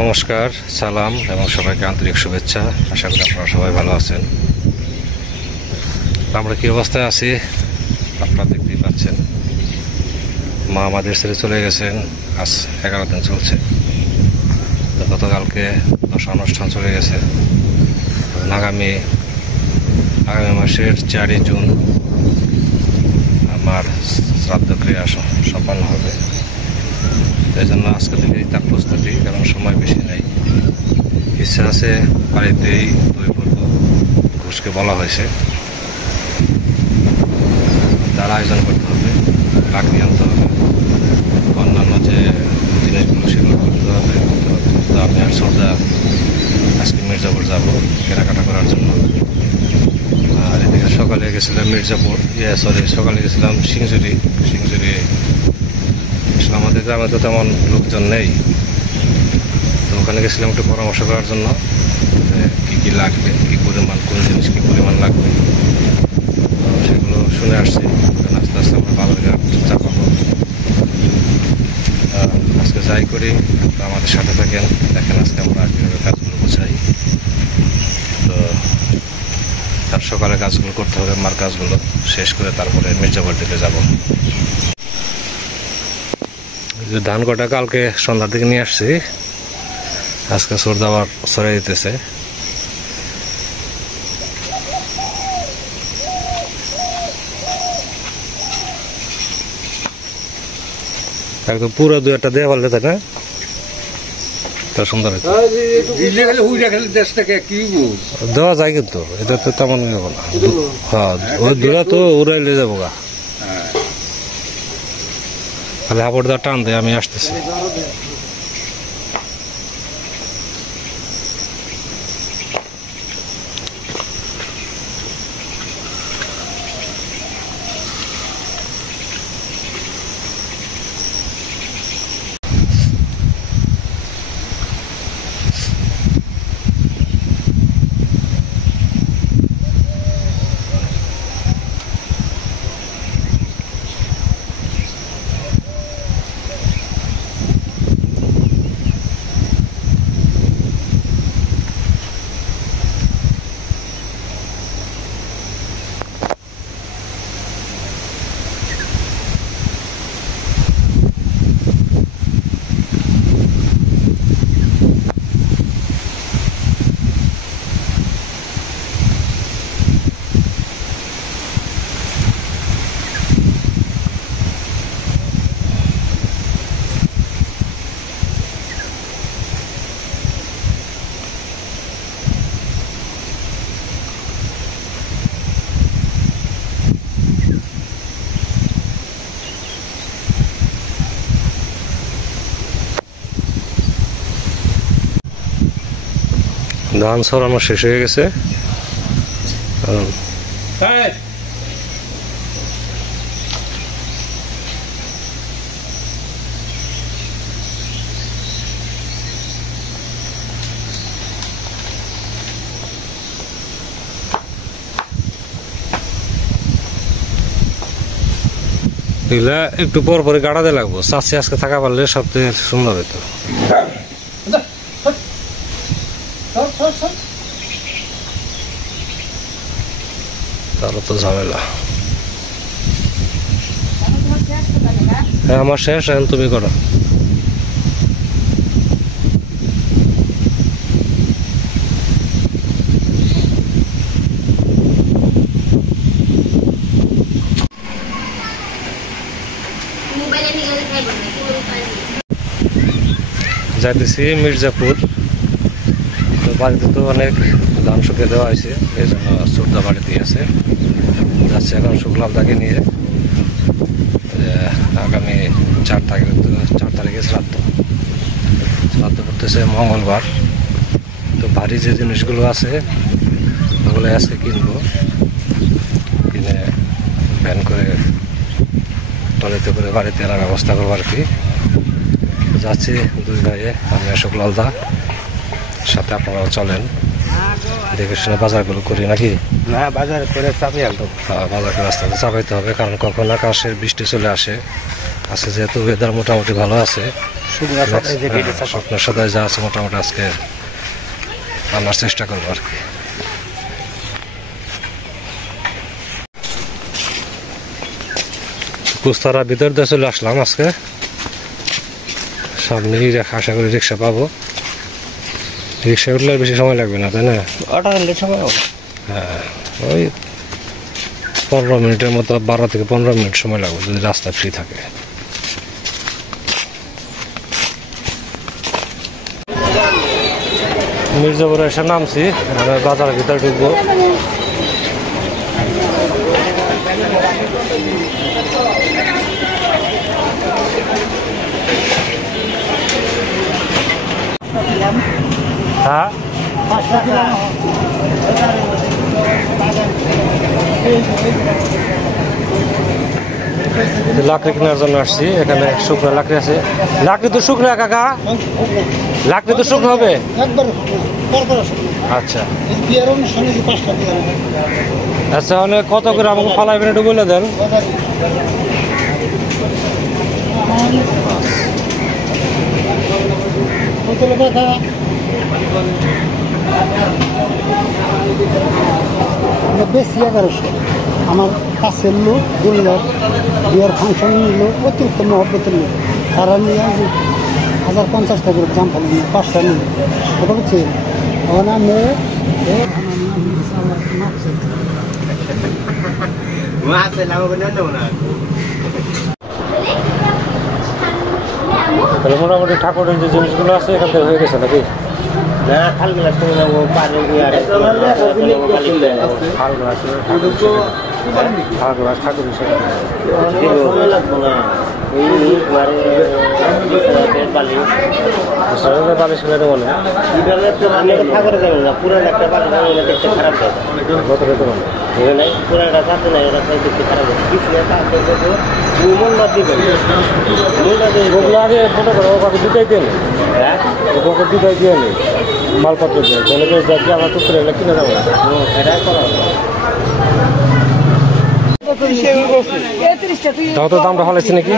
নমস্কার, সালাম এবং সবাইকে আন্তরিক শুভেচ্ছা। আশা করি আপনারা সবাই ভালো আছেন। আমরা কি অবস্থায় আছি আপনারা দেখতেই পাচ্ছেন। মা আমাদের ছেড়ে চলে গেছেন, আজ 11 দিন চলছে। তো গতকালকে দশা অনুষ্ঠান চলে গেছে। আগামী মাসের 4 জুন আমার শ্রাদ্ধ ক্রিয়া সম্পন্ন হবে। এই জন্য আজকে থেকেই তার প্রস্তুতি, কারণ সময় বেশি নেই। ইচ্ছা আছে বাড়িতেই দই করব, ঘুষকে বলা হয়েছে। তার আয়োজন করতে হবে, লাকড়ি আনতে হবে, অন্যান্য যে জিনিসগুলো সেগুলো করতে হবে। তো আমি আর সোজা আজকে মির্জাপুর যাব কেনাকাটা করার জন্য। আর এদিকে সকালে গেছিলাম মির্জাপুর, সকালে গেছিলাম সিংজুরি। আসলে আমাদের গ্রামে তো তেমন লোকজন নেই, তো ওখানে গেছিলাম একটু পরামর্শ করার জন্য কী কী লাগবে, কী পরিমাণ, কোন জিনিস কী পরিমাণ লাগবে সেগুলো শুনে আসছি। আস্তে আস্তে আমরা বাজারঘাট চাপাবো। আজকে যাই করি, আমাদের সাথে থাকেন, দেখেন আজকে আমরা কীভাবে কাজগুলো গোছাই। তো তার সকালে কাজগুলো করতে হবে, মার কাজগুলো শেষ করে তারপরে মির্জাপুর দিকে যাব। যে ধান কটা কালকে সন্ধ্যার দিকে নিয়ে আসছি, আজকে সর্দা আবার সরে দিতেছে। একদম পুরো 2-1টা দেওয়া পারলে তাই না, তা সুন্দর দেওয়া যায়, কিন্তু এটা তো তেমন যাবো না। হ্যাঁ, ওই দূরা তো উড়াইলে যাবো গা, খালি হাপড় দা টান দেয়। আমি আসতেছি। ধান ছড়ানো শেষ হয়ে গেছে। এগুলা একটু পর পরে গাড়াতে লাগবো। চাষি আজকে থাকা পারলে সবচেয়ে সুন্দর হতো। তাহলে তো ঝামেলা। হ্যাঁ, আমার শেষ, এখন তুমি করো। যাইতেছি মির্জাপুর। তো বাড়িতে তো অনেক ধান শুকিয়ে দেওয়া হয়েছে, এই জন্য সর্দা বাড়িতেই আছে। যাচ্ছে এখন শুক্লাবদাকে নিয়ে। আগামী 4 তারিখে শ্রাদ্ধ করতেছে মঙ্গলবার। তো ভারী যে জিনিসগুলো আছে ওগুলো আজকে কিনবো, কিনে ভ্যান করে ট্রলিতে করে বাড়িতে আনার ব্যবস্থা করবো আর কি। যাচ্ছি 2 ভাইয়ে, আমি শুক্লালদা, সাথে আপনারাও চলেন, দেখে শুনে বাজারগুলো করি নাকি। বাজার করে চাপিয়ে আনতে হবে। বাজার করে রাস্তাতে চাপাইতে হবে, কারণ কখন আকাশের বৃষ্টি চলে আসে আজকে যেহেতু ওয়েদার মোটামুটি ভালো আছে, শুকনো সাদায় যা আছে মোটামুটি আজকে আনার চেষ্টা করবো আর কি। কুস্তারা ভিতর দিয়ে চলে আসলাম আজকে। সামনেই আশা করি রিক্সা পাবো। রিক্সা উঠলে বেশি সময় লাগবে না, তাই না? হ্যাঁ, ওই 15 মিনিটের মতো, 12 থেকে 15 মিনিট সময় লাগবে যদি রাস্তা ফ্রি থাকে। মির্জাপুরে এসে নামছি, আমি বাজারের ভিতরে ঢুকবো। হ্যাঁ, লাকড়ি কেনার জন্য আসছি। এখানে শুকনো লাকড়ি আছে। লাকড়ি তো শুকনো কাকা, লাকড়ি তো শুকনো হবে। আচ্ছা আচ্ছা, মানে কত করে আমাকে ফালাইবেন একটু বলে দেন। বেশি 1100। আমার কাছের লোক বললো বিয়ের ফাংশন নিল, অতিরিক্ত মহব্বতের লোক, তারা নিয়ে 1050 টাকা করে জাম ফেলে নিয়ে 5টা নিল। ওটা বুঝছি তখন আমি তাহলে মোটামুটি ঠাকুরের যে জিনিসগুলো আছে এখান থেকে হয়ে গেছে নাকি? না, খাল গ্লাস পারে ঠাকুর লাগবো না। বালিশ বলে ঠাকুরে যাবে না, পুরান একটা বালি দেখতে খারাপ যাবে। কত রেতে বলে নাই, পুরানটা চাপে নাই, এটা দেখতে খারাপ যাবে। মূল্য দিবেন, ওগুলো আগে ফটো করে ওকে দুটাই দিয়ে নেই। হ্যাঁ, ওকে দুটাই দিয়ে নেই, মালপত্র দিয়ে। তাহলে যাচ্ছি আমার টুকরে এগুলো কিনে যাবো। এটাই করা হবে। তাও তো দামটা ফলাইছে নাকি?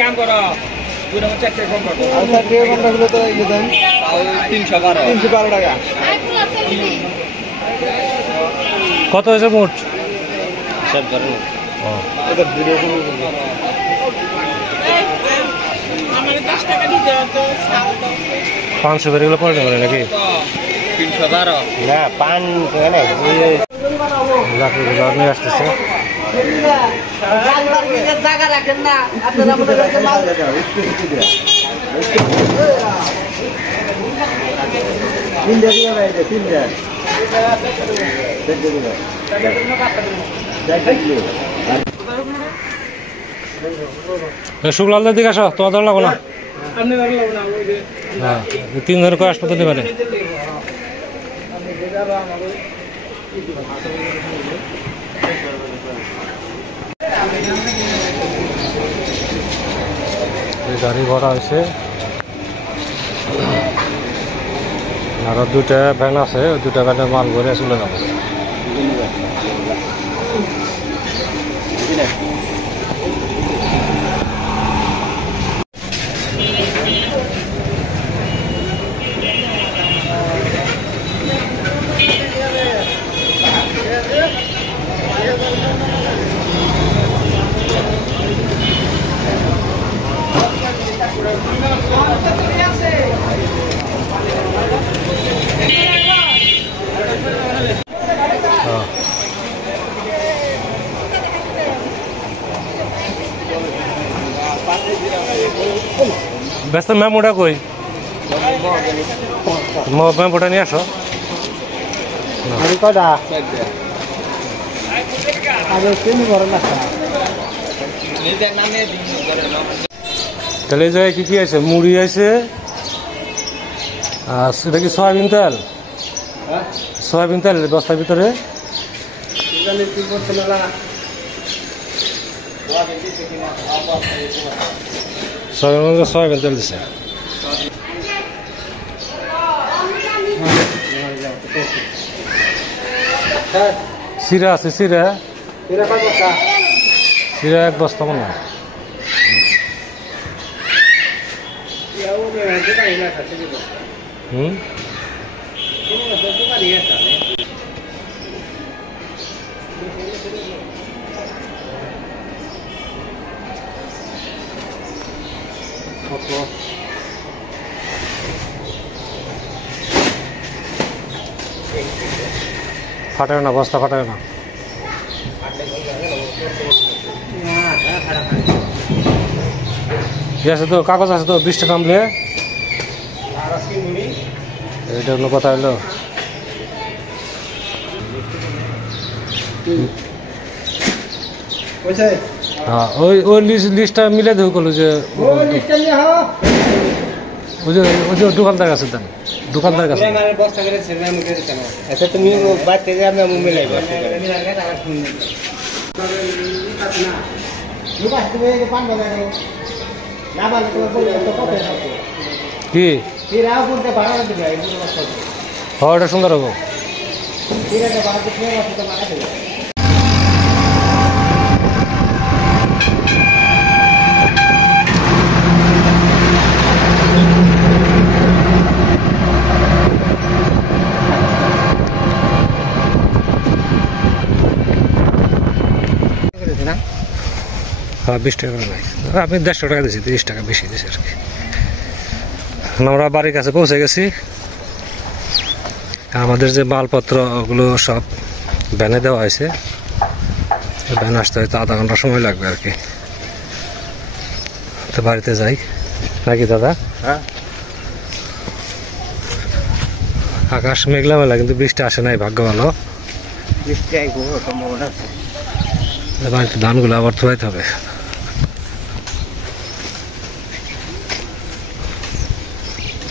কাম করো 312 টাকা। কত হয়েছে মোট? সব ধরনের 500 করে এগুলো পড়ে যাবে নাকি? 312 না, পান লাকড়িগুলো নিয়ে আসতেছে। জায়গা রাখেন না আপনারা আমাদের কাছে মাল শুক্লালদের দিকে আসো, তোমার ধর লাগো না। হ্যাঁ, 3 ধরে করে আসতে দিতে পারে। গাড়ি ভরা হয়েছে, আরো 2টা ভ্যান আছে, ওই 2টা ভ্যানে মাল ভরে চলে যাবো। ব্যস্ত ম্যাম ওটা কই? ম্যাম ওটা নিয়ে আসো। তাহলে এই জায়গায় কি কি আছে? মুড়ি আছে, আর সেটা কি সয়াবিন তেল? সয়াবিন তেল বস্তার ভিতরে। সয়াবিন তেল দিছে। চিরা আছে, চিরা চিরা 1 বস্তা মনে হয়। হুম ফাটায় না, বস্তা ফাটায় না। আছে তো, কাগজ আছে তো, 20 টাকা নামলে এটা অন্য কথা হলো। হ্যাঁ, ওই লিস্টটা মিলে দেবো কলো যে ওই যে দোকানদার কাছে দেন, দোকানদার কাছে। আচ্ছা তুমি বাড়তে গিয়ে আমি মিলাইব কি হ্যাঁ, ওটা সুন্দর হবো। হ্যাঁ, 20 টাকা করে নাই, আমি 150 টাকা দিয়েছি, 30 টাকা বেশি দিয়েছি আর কি। আমরা বাড়ির কাছে পৌঁছে গেছি। আমাদের যে মালপত্র ওগুলো সব ভ্যানে দেওয়া হয়েছে। ভ্যান আসতে হয়তো আধা ঘন্টা সময় লাগবে আর কি। তো বাড়িতে যাই নাকি দাদা? হ্যাঁ, আকাশ মেঘলা মেলা, কিন্তু বৃষ্টি আসে নাই, ভাগ্য ভালো। বৃষ্টি আইব সম্ভাবনা আছে। বাড়িতে ধানগুলো আবার ধোয়াইতে হবে।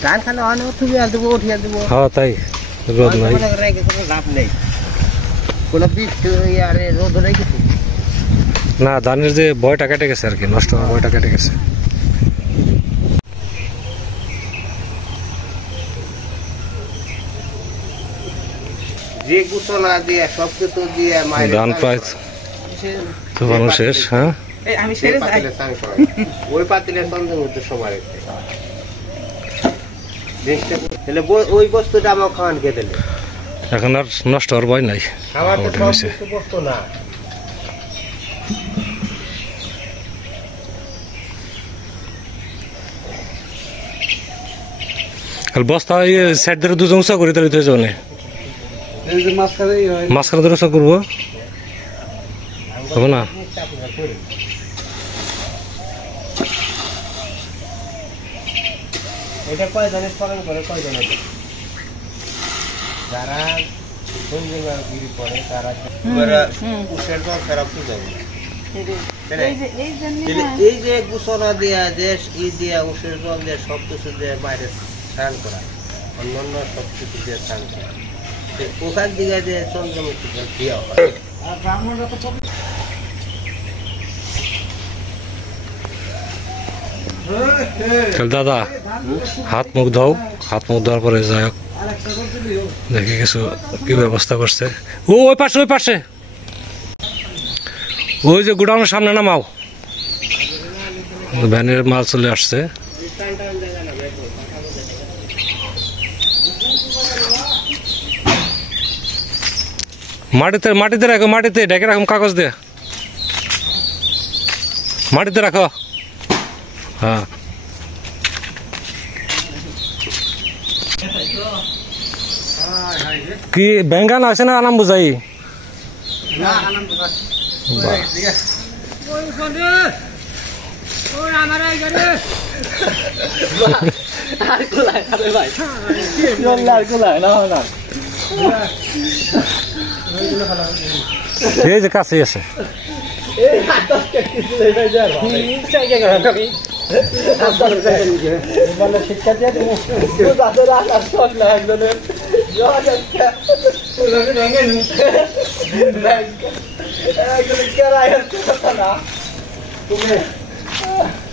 ধান খালে অনেক উঠিয়ে দেবো, উঠিয়ে দেবো। হ্যাঁ, তাই রোদ নাই, কোনো লাভ নেই, কোনো বৃষ্টি আরে রোদ নেই কিছু। না ধানের যে ভয়টা কেটে গেছে আর কি, নষ্ট হওয়ার ভয়টা কেটে গেছে। যে গুছনা দিয়ে সব কিছু দিয়ে ধান প্রায় ধোয়ানো শেষ। হ্যাঁ, আমি সেরে যাই ওই পাতিলের সন্ধ্যের মধ্যে সবার তাহলে ওই বস্তুটা আমার খাওয়ান খেয়ে দিলে এখন আর নষ্ট হওয়ার ভয় নাই। খাওয়ার তো মোটামুটি সব হয়েছে। কিছু বস্তু না। কাল বস্তা সাইড ধরে দুজন উঁচা করে তাহলে তুই যাবে মাঝখানে ধরে উঁচা করবো, হবে না? এটা কয়জনের পালন করে, কয়জনের যারা গিরি পড়ে তারা উষের জল ফেরা যাবে এই যে গুছনা দিয়া দেশ ই দিয়া উষের জল দিয়ে সব কিছু দিয়ে বাইরে স্নান করা, অন্যান্য সব কিছু দিয়ে স্নান করা, ওখান দিকে যে চন্দ্রমুখী জল দেওয়া হয়। দাদা হাত মুখ ধোও, হাত মুখ ধোয়ার পরে যাই হোক দেখি কিছু কি ব্যবস্থা করছে। ওই পাশে, ওই পাশে, ওই যে গোডাউনের সামনে নামাও, ভ্যানের মাল চলে আসছে। মাটিতে মাটিতে রাখো, মাটিতে ডেকে রাখো, কাগজ দিয়ে মাটিতে রাখো। হ্যাঁ, কি বেঙ্গান আছে না আনাম বুঝাই? এই যে কাছে আছে। শিক্ষা দিয়ে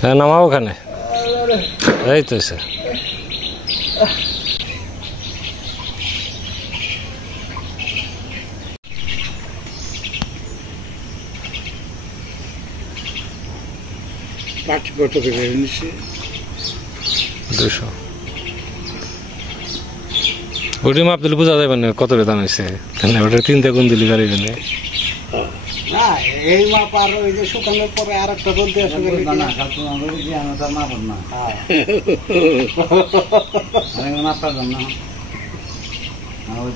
হ্যাঁ নামাও ওখানে এই তো এসে কত করে নিচ্ছে 200 ওটি মাপ দিলে বোঝা যাবে না কত দাম হয়েছে ওটা 3 গুণ দিলে গাড়ি জন্য না এই মাপ আর ওই যে শুকানোর পরে আর একটা রোদ দিয়ে শুকানো না মাপটা জান না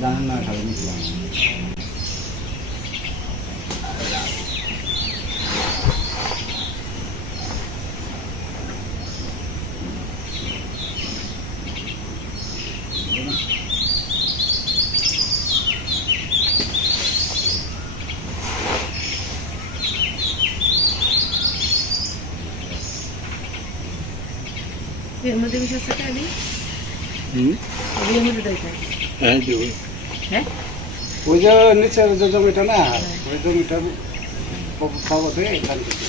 জানেন না খালি নিচ্ছিলাম এর মধ্যে বিশেষ টাকা দিই এর মধ্যে দেয় হ্যাঁ দেবো হ্যাঁ ওই যে নিচের যে জমিটা না ওই জমিটা পাবো তো এখান থেকে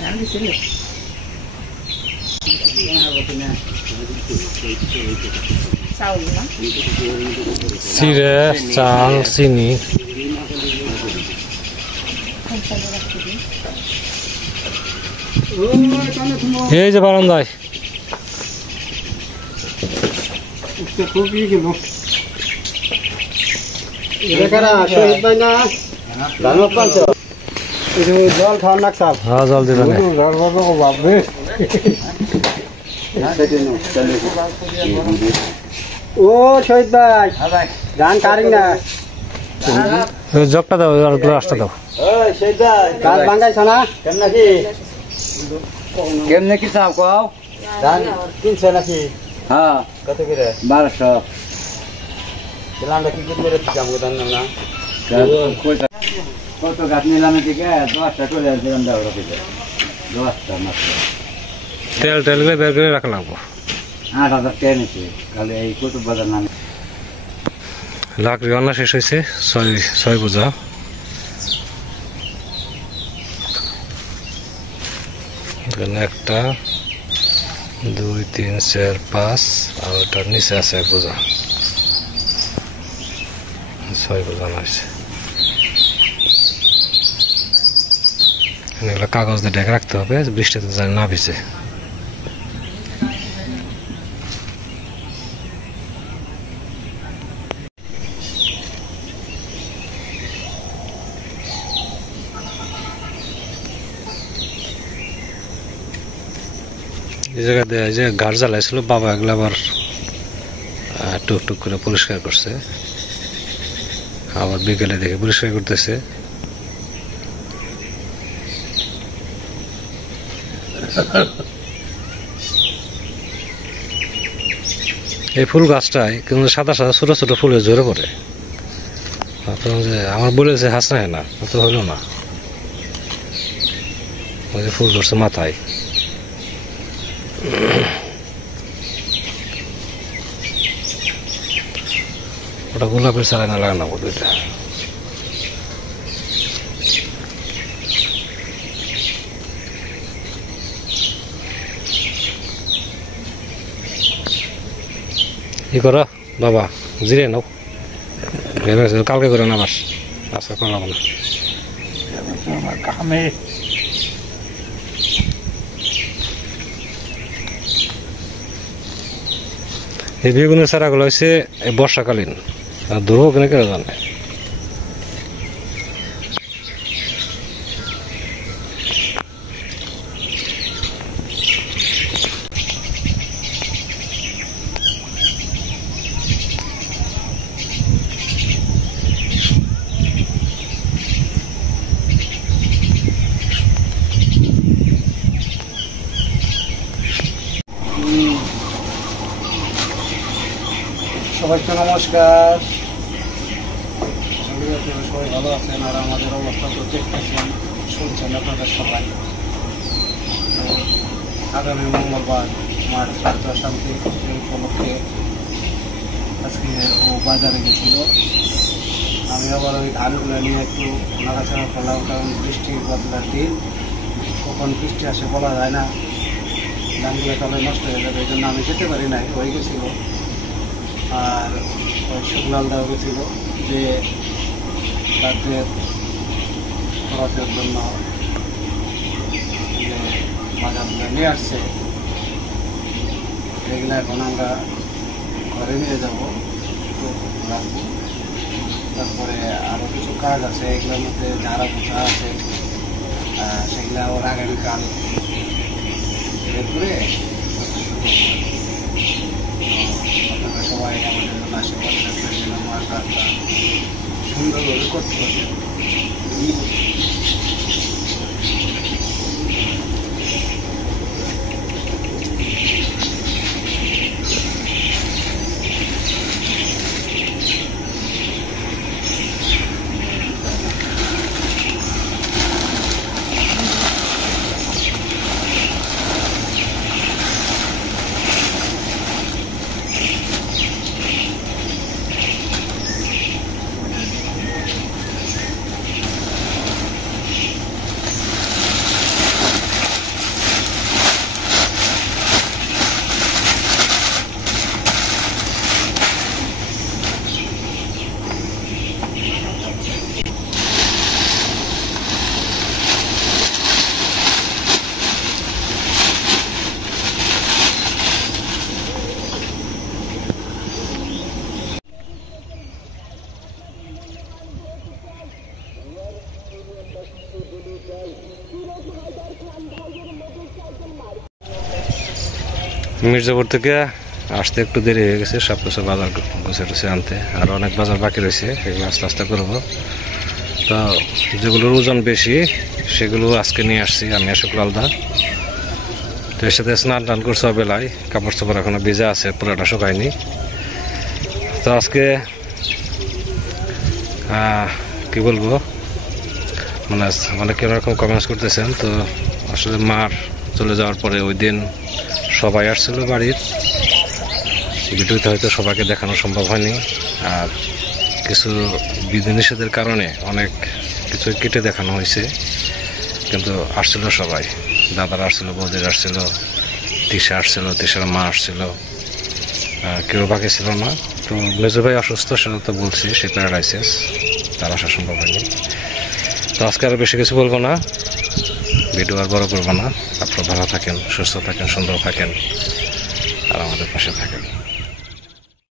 দাম দিছিল চাউল না চিড়ে চাল চিনি এই যে বারান্দায় খুবই গেল শহীদ ভাই না জানো পাঁচ জল খাওয়ার লাগছাল হ্যাঁ জল দিবেন ভাববে ও শহীদ ভাই গান কারিং না জগটা দাও আর গ্লাসটা দাও গাছ ভাঙ্গাইছ না কেমনে কি চাও কও ধান কিনছে নাকি হ্যাঁ কত করে 1200 আমরা কি করে দিতাম ধান না কত গাছ নিলাম থেকে 10টা করে দিলাম দাও রাখি 10টা মাত্র তেল তেল করে বের করে রাখা লাগবো 8000 টাকা নিছে খালি এই কত বাজার নাম লাকড়ি রান্না শেষ হয়েছে 6 বোঝা এখানে 1 2 3 4 5 আর ওটার নিচে আছে 1 বোঝা 6 বোঝা হয়েছে এগুলো কাগজ দিয়ে ঢেকে রাখতে হবে বৃষ্টিতে যেন না ভিজে এই জায়গাতে যে গাছ জ্বালাইছিল বাবা এগুলো আবার টুকটুক করে পরিষ্কার করছে আবার বিকেলে দেখে পরিষ্কার করতেছে এই ফুল গাছটায় কিন্তু সাদা সাদা ছোট ছোট ফুলে ঝরে পড়ে যে আমার বলেছে হাসনা হয় না তো হইল না ওই যে ফুল ধরছে মাথায় ওটা গোলাপের চারা না লাগানো দুইটা কি করো বাবা জিরে নাও কালকে করে না বাস আজকে করলাম না কামে এই বেগুনের চারাগুলো হচ্ছে বর্ষাকালীন আর ধরবো কিনা কেন জানে সবাইকে নমস্কার সবাই ভালো আছেন আর আমাদের অবস্থা তো দেখতেছেন শুনছেন আপনাদের সবাই আগামী মঙ্গলবার মাঠ ছাত্র শান্তি উপলক্ষে আজকে ও বাজারে গেছিল আমি আবার ওই ধানগুলো নিয়ে একটু নাড়াচাড়া করলাম, কারণ বৃষ্টির বদলার দিন, কখন বৃষ্টি আসে বলা যায় না, ধানগুলো তবে নষ্ট হয়ে যাবে, এই জন্য আমি যেতে পারি নাই, হয়ে গেছিল। আর ওই শুকলাল দেওয়া গেছিল যে তাদের খরচের জন্য যে বাজারগুলো নিয়ে আসছে, এগুলো এখন আমরা ঘরে নিয়ে যাবো, রাখবো। তারপরে আরও কিছু কাজ আছে, এগুলোর মধ্যে ঝাড়া পোছা আছে, সেগুলো আবার আগামীকাল বের করে আপনারা সবাই আমাদের জন্য আশীর্বাদ রাখবেন যেন আমার কাজটা সুন্দরভাবে করতে পারবেন। মির্জাপুর থেকে আসতে একটু দেরি হয়ে গেছে, সব কিছু বাজার গুছিয়ে টুছে আনতে, আর অনেক বাজার বাকি রয়েছে, এগুলো আস্তে আস্তে করবো। তো যেগুলোর ওজন বেশি সেগুলো আজকে নিয়ে আসছি আমি শুক্লালদা। তো এর সাথে স্নান টান করছে বেলায়, কাপড় চোপড় এখনো ভিজা আছে, পুরোটা শুকায়নি। তো আজকে কি বলবো, মানে অনেক এরকম কমেন্টস করতেছেন। তো আসলে মার চলে যাওয়ার পরে ওই দিন সবাই আসছিল বাড়ির, ভিডিওতে হয়তো সবাইকে দেখানো সম্ভব হয়নি, আর কিছু বিধিনিষেধের কারণে অনেক কিছু কেটে দেখানো হয়েছে, কিন্তু আসছিল সবাই, দাদারা আসছিল, বৌদিরা আসছিল, তিশা আসছিল, তিশার মা আসছিল, কেউ বাকি ছিল না। তো মেজো ভাই অসুস্থ, সেটা তো বলছি, সে প্যারালাইসিস, তার আসা সম্ভব হয়নি। তো আজকে আরও বেশি কিছু বলবো না, ভিডিও আর বড় করবো না। আপনারা ভালো থাকেন, সুস্থ থাকেন, সুন্দর থাকেন, আর আমাদের পাশে থাকেন।